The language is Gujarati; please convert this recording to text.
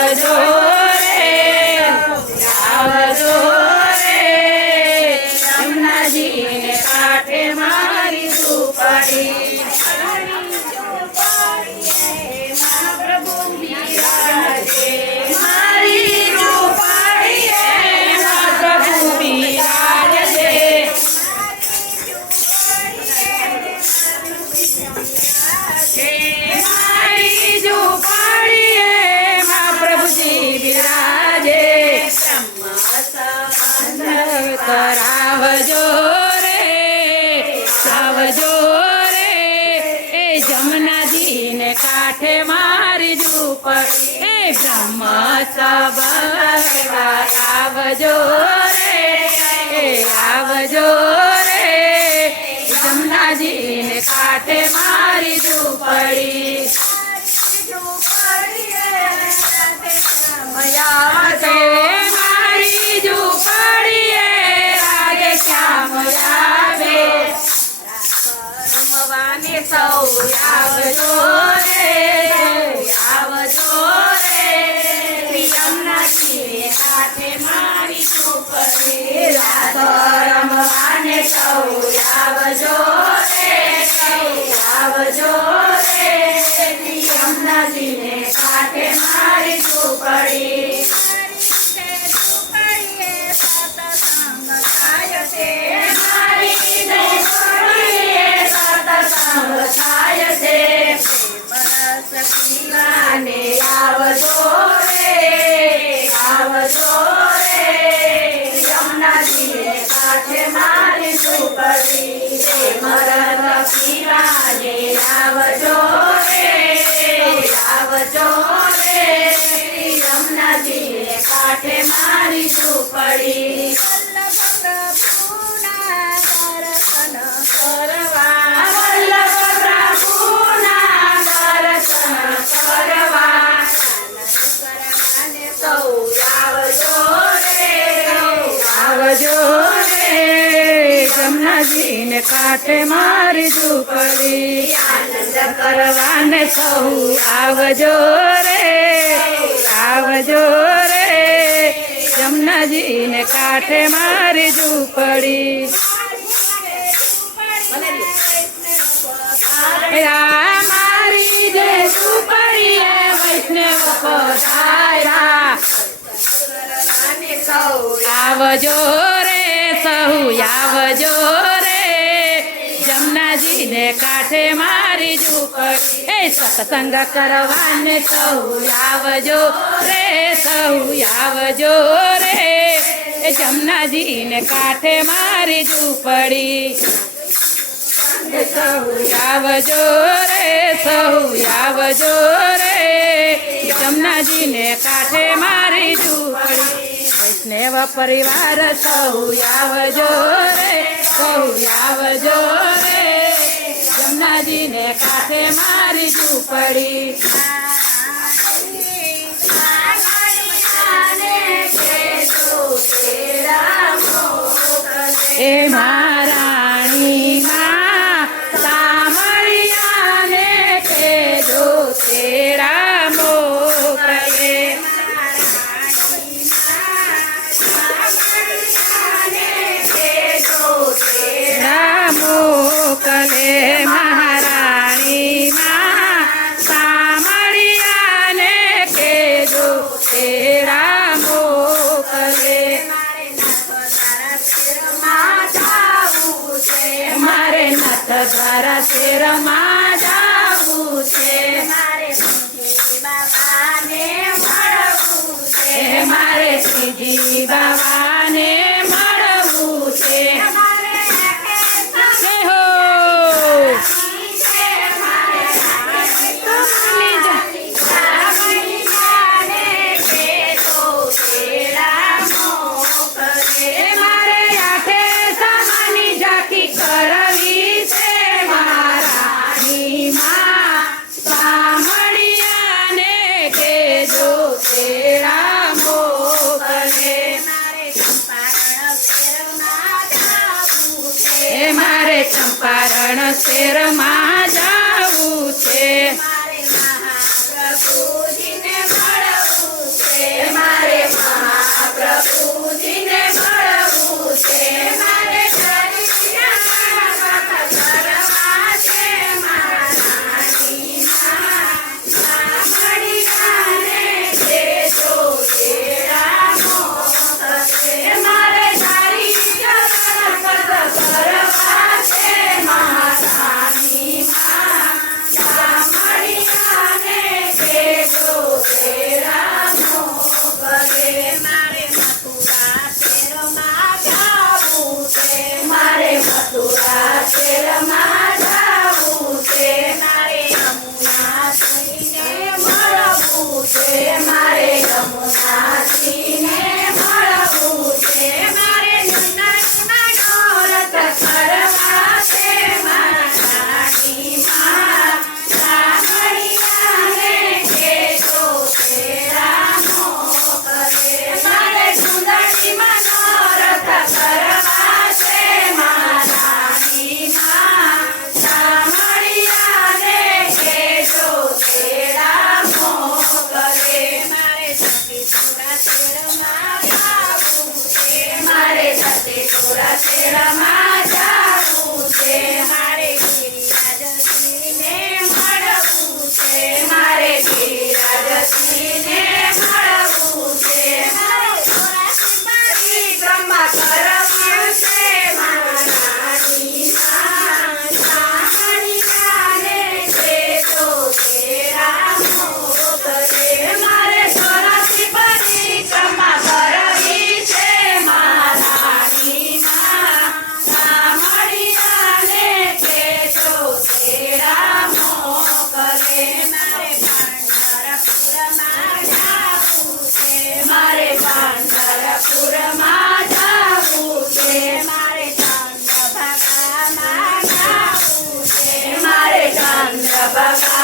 આવજો મારી ઝૂંપડી એ બ્રહ્મ સભા આવજો રે એ આવજો રે. જમનાજીને કાંઠે મારી ઝૂંપડી કાંઠે મારી રાત રમવાને સૌ આવજો રે મારી ઝૂંપડી કાંઠે મારી ઝૂંપડી. જમનાજીને કાંઠે મારી ઝૂંપડી. આનંદ કરવાને સૌ આવજો રે આવજો રે. જમનાજીને કાંઠે મારી ઝૂંપડી. મારી જે ઝૂંપડીએ વૈષ્ણવ પધાર્યા. આવજો રે સહુ આવજો જમનાજીને કાંઠે મારી ઝૂંપડી. એ સત્સંગ કરવાને સહુ આવજો રે સહુ આવજો રે. એ જમનાજીને કાંઠે મારી ઝૂંપડી. સહુ આવજો રે, સૌ આવજો રે. જમનાજીને કાંઠે મારી ઝૂંપડી. વૈષ્ણવ પરિવાર સહુ આવજો રે સહુ આવજો રે. જમનાજીને કાંઠે મારી ઝૂંપડી. એ મહારાણી તેરા મોકલે મારે નથ દ્વારા શેરમાં જાવું છે. મારે શ્રીજી બાબાને ચંપારણ શેરમાં જાવું છે? મારે